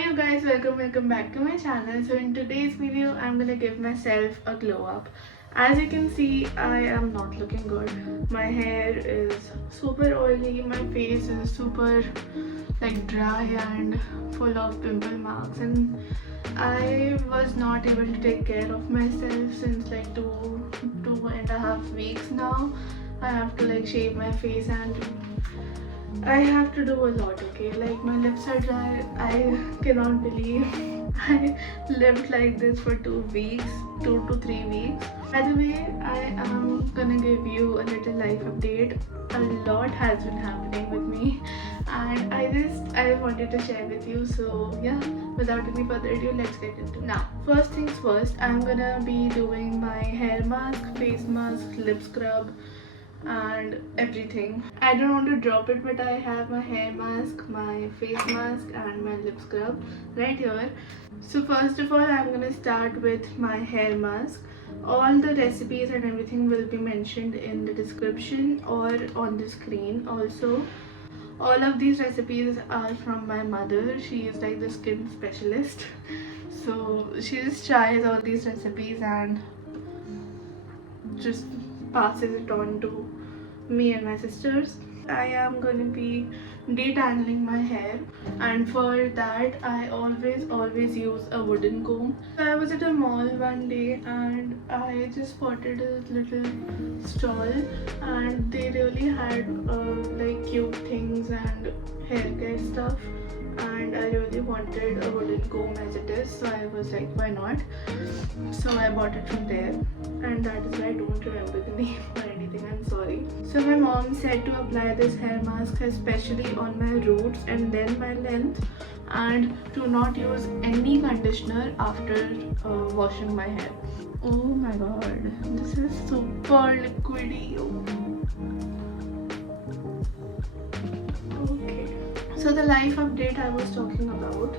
you guys, welcome back to my channel. So in today's video I'm gonna give myself a glow up. As you can see, I am not looking good. My hair is super oily, my face is super dry and full of pimple marks, and I was not able to take care of myself since like two and a half weeks now. I have to shave my face and I have to do a lot, okay? Like my lips are dry. I cannot believe I lived like this for 2 weeks, 2 to 3 weeks. By the way, I am gonna give you a little life update. A lot has been happening with me, and I wanted to share with you. So yeah, without any further ado, let's get into it. Now, first things first, I'm gonna be doing my hair mask, face mask, lip scrub, and everything. I don't want to drop it, but I have my hair mask, my face mask, and my lip scrub right here. So first of all, I'm gonna start with my hair mask. All the recipes and everything will be mentioned in the description or on the screen. Also, all of these recipes are from my mother. She is like the skin specialist, so she just tries all these recipes and just passes it on to me and my sisters. I am going to be detangling my hair, and for that I always use a wooden comb. So I was at a mall one day and I just spotted a little stall, and they really had cute things and hair care stuff, and I really wanted a wooden comb as it is, so I was like, why not? So I bought it from there, and that is why I don't remember the name or anything, I'm sorry. So my mom said to apply this hair mask especially on my roots and then my length, and to not use any conditioner after washing my hair. Oh my god, this is super liquidy. Okay, so the life update I was talking about,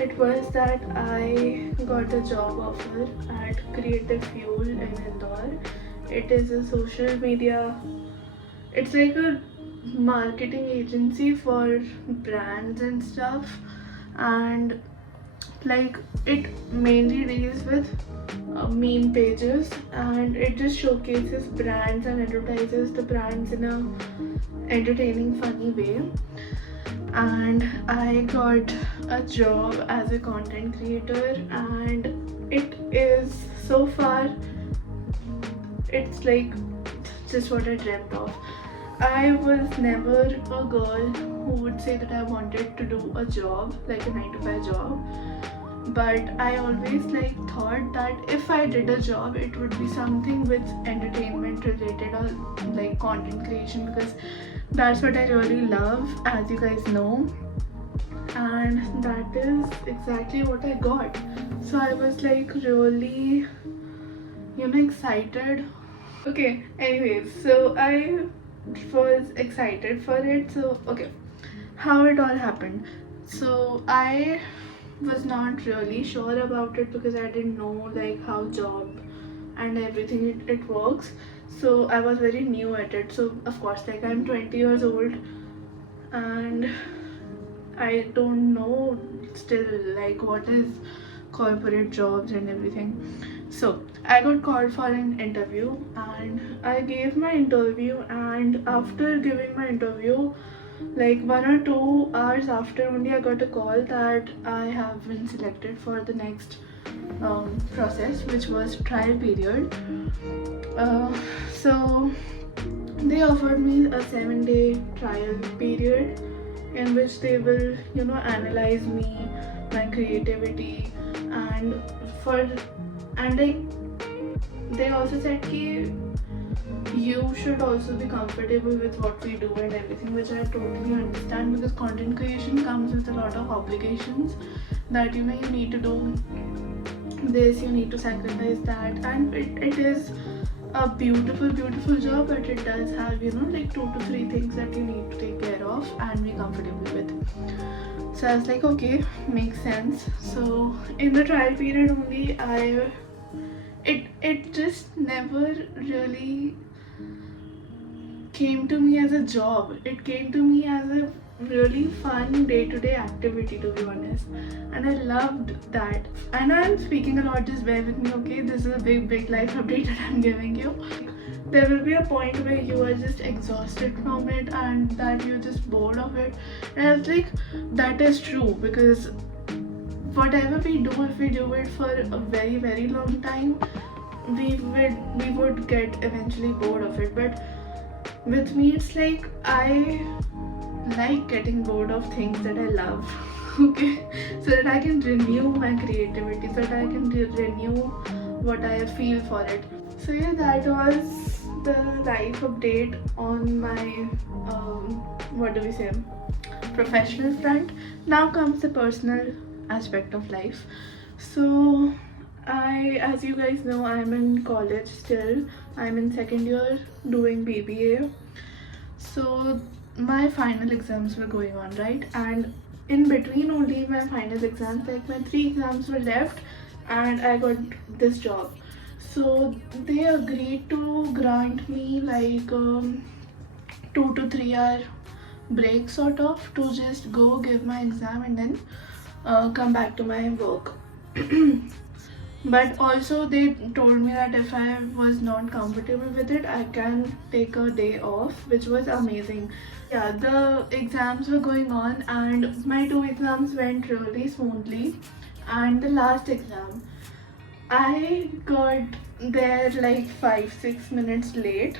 it was that I got a job offer at Creative Fuel in Indore. It is a social media, it's like a marketing agency for brands and stuff, and it mainly deals with meme pages, and it just showcases brands and advertises the brands in a entertaining, funny way. And I got a job as a content creator, and it is so far, it's like just what I dreamt of. I was never a girl who would say that I wanted to do a job like a 9 to 5 job, but I always thought that if I did a job, it would be something with entertainment related or like content creation, because that's what I really love, as you guys know, and that is exactly what I got. So I was really excited. Okay, anyways, so I was excited for it. So okay, how it all happened. So I was not really sure about it because I didn't know how job and everything it works. So I was very new at it. So of course, I'm 20 years old and I don't know still what is corporate jobs and everything. So I got called for an interview and I gave my interview, and after giving my interview, 1 or 2 hours after only, I got a call that I have been selected for the next process, which was trial period. So they offered me a 7-day trial period in which they will analyze me, my creativity, and they also said ki you should also be comfortable with what we do and everything, which I totally understand, because content creation comes with a lot of obligations that you need to do this, you need to sacrifice that, and it is a beautiful job, but it does have 2 to 3 things that you need to take care of and be comfortable with. So I was like, okay, makes sense. So in the trial period only, it just never really came to me as a job. It came to me as a really fun day-to-day activity, to be honest, and I loved that. I know I'm speaking a lot, just bear with me, okay? This is a big life update that I'm giving you. There will be a point where you are just exhausted from it and that you're just bored of it, and I was like, that is true, because whatever we do, if we do it for a very long time, we would get eventually bored of it. But with me, it's like I like getting bored of things that I love. Okay, so that I can renew my creativity, so that I can renew what I feel for it. So yeah, that was the life update on my what do we say, professional front. Now comes the personal aspect of life. So as you guys know, I'm in college still. I'm in second year doing BBA. So my final exams were going on, right? And in between only my final exams, like my 3 exams were left, and I got this job. So they agreed to grant me like 2 to 3 hour break sort of, to just go give my exam and then come back to my work. But also they told me that if I was not comfortable with it, I can take a day off, which was amazing. Yeah, the exams were going on and my 2 exams went really smoothly. And the last exam, I got there like 5-6 minutes late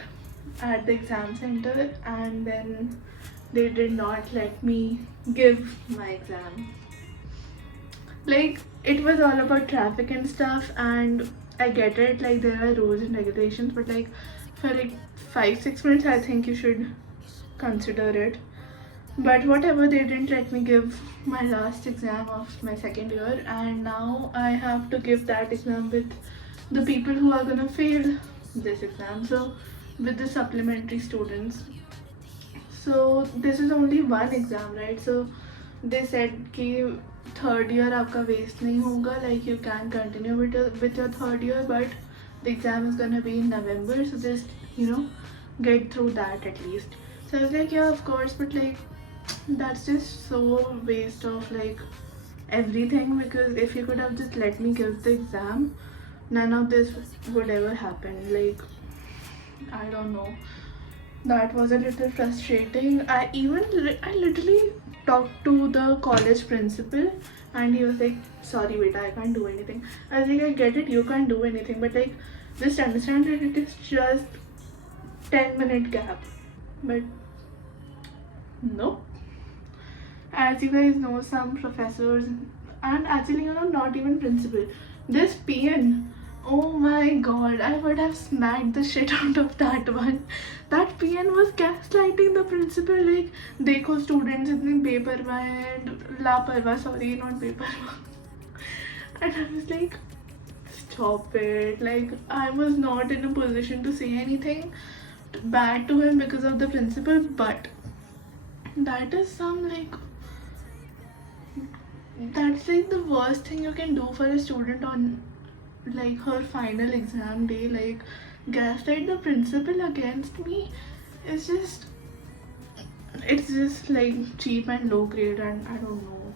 at the exam center, and then they did not let me give my exam. Like, it was all about traffic and stuff, and I get it, like there are rules and regulations, but like for like 5-6 minutes I think you should consider it. But whatever, they didn't let me give my last exam of my second year, and now I have to give that exam with the people who are gonna fail this exam, so with the supplementary students. So this is only one exam, right? So they said कि third year आपका waste नहीं होगा, like you can continue with your third year, but the exam is gonna be in November, so just, you know, get through that at least. So I was like, yeah, of course, but like that's just so waste of like everything, because if you could have just let me give the exam, none of this would ever happen. Like, I don't know, that was a little frustrating. I literally talked to the college principal, and he was like, sorry beta, I can't do anything. I was like, I get it, you can't do anything, but like just understand that it is just 10-minute gap. But no, as you guys know, some professors, and actually, you know, not even principal, this PN, oh my god, I would have smacked the shit out of that one. That PN was gaslighting the principal, like, देखो students इतने बेपरवाह हैं, लापरवाह, sorry, not बेपरवाह. And I was like, stop it. Like, I was not in a position to say anything bad to him because of the principal, but that is some like, that's like the worst thing you can do for a student on like her final exam day. Like, gaslight the principal against me is just, it's just like cheap and low grade, and I don't know,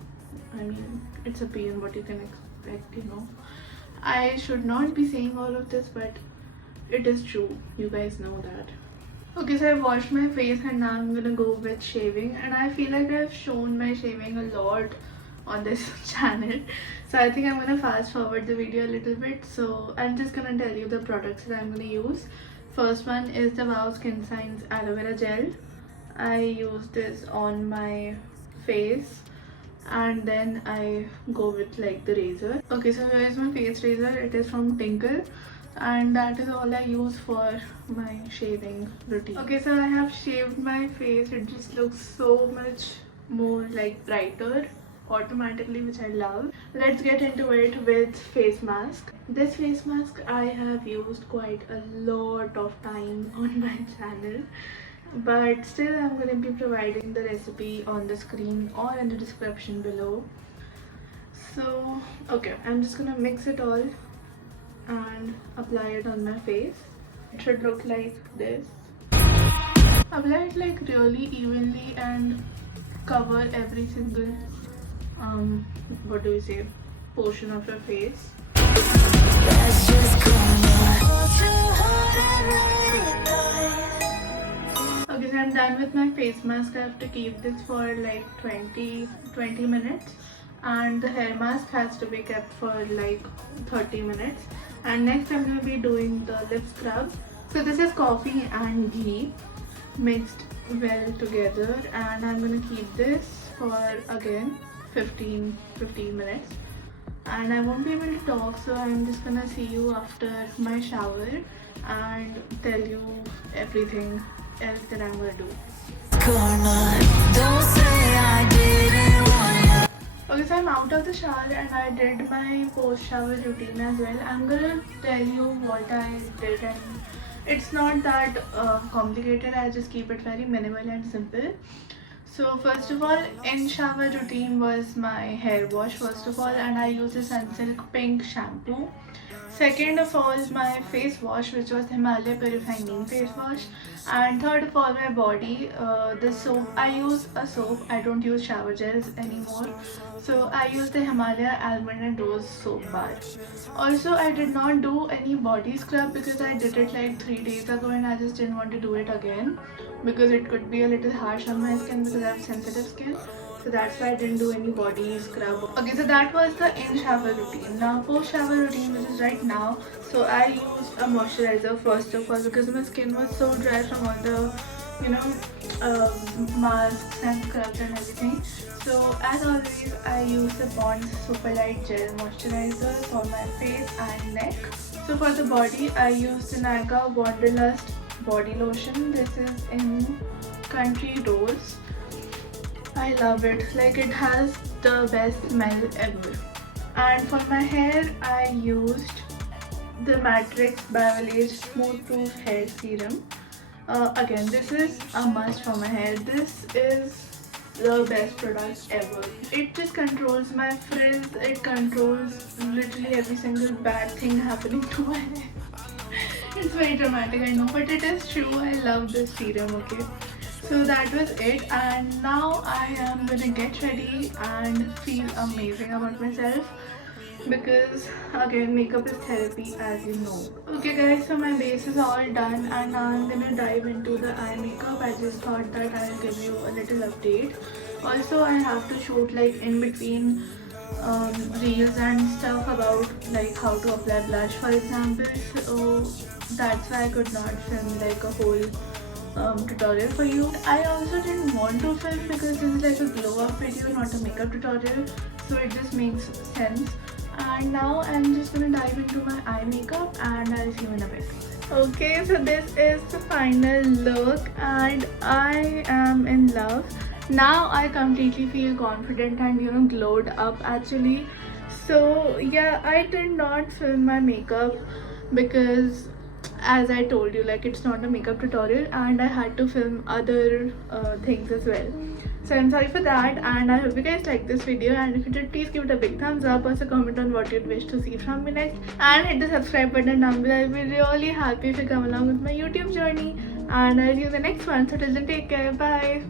I mean, it's a pain, what you can expect, you know. I should not be saying all of this, but it is true, you guys know that. Okay, so I washed my face and now I'm gonna go with shaving, and I feel like I've shown my shaving a lot on this channel, so I think I'm gonna fast forward the video a little bit. So I'm just gonna tell you the products that I'm gonna use. First one is the Wow Skin Science Aloe Vera Gel. I use this on my face, and then I go with like the razor. Okay, so here is my face razor. It is from Tinkle, and that is all I use for my shaving routine. Okay, so I have shaved my face. It just looks so much more like brighter automatically, which I love. Let's get into it with face mask. This face mask I have used quite a lot of time on my channel, but still I'm going to be providing the recipe on the screen or in the description below. So okay, I'm just gonna mix it all and apply it on my face. It should look like this. Apply it like really evenly and cover every single what do you say, portion of your face. Let's just hold your heart and let it die. Okay, so I'm done with my face mask. I have to keep this for like 20 minutes, and the hair mask has to be kept for like 30 minutes. And next I'm going to be doing the lip scrub. So this is coffee and ghee mixed well together, and I'm going to keep this for again 15 minutes. And I won't be able to talk, so I'm just gonna see you after my shower and tell you everything else that I'm gonna do. Karma, don't say I didn't want you. Okay, so I'm out of the shower and I did my post-shower routine as well. I'm gonna tell you what I did, and it's not that complicated. I just keep it very minimal and simple. So first of all, in shower routine was my hair wash first of all, and I used the Sunsilk pink shampoo. Second of all, my face wash, which was Himalaya Purifying Neem face wash. And third of all, my body, the soap. I use a soap. I don't use shower gels anymore. So I use the Himalaya Almond and Rose soap bar. Also, I did not do any body scrub because I did it like 3 days ago and I just didn't want to do it again because it could be a little harsh on my skin because I have sensitive skin. So that's why I didn't do any body scrub. Okay, so that was the in shower routine. Now post shower routine, which is right now. So I used a moisturizer first of all because my skin was so dry from all the masks and scrubs and everything. So as always, I use the Bond's Super Light Gel Moisturizer for my face and neck. So for the body, I used the Nykaa Wanderlust body lotion. This is in Country Rose. I love it. Like, it has the best smell ever. And for my hair, I used the Matrix Balayage Smooth Proof Hair Serum. Again, this is a must for my hair. This is the best product ever. It just controls my frizz. It controls literally every single bad thing happening to my hair. It's very dramatic, I know, but it is true. I love this serum, okay? So that was it, and now I am gonna get ready and feel amazing about myself because again, makeup is therapy, as you know. Okay guys, so my base is all done and now I'm gonna dive into the eye makeup. I just thought that I'll give you a little update. Also, I have to shoot like in between reels and stuff about like how to apply blush, for example. So that's why I could not film like a whole tutorial for you. I also didn't want to film because this is like a glow up video, not a makeup tutorial, so it just makes sense. And now I'm just gonna dive into my eye makeup and I'll see you in a bit. Okay, so this is the final look and I am in love. Now I completely feel confident and glowed up actually. So yeah, I did not film my makeup because, as I told you, like, it's not a makeup tutorial and I had to film other things as well. So I'm sorry for that, and I hope you guys like this video, and if you did, please give it a big thumbs up. Also comment on what you'd wish to see from me next, and hit the subscribe button down below. I'll be really happy if you come along with my YouTube journey, and I'll see you in the next one. So till then, take care, bye.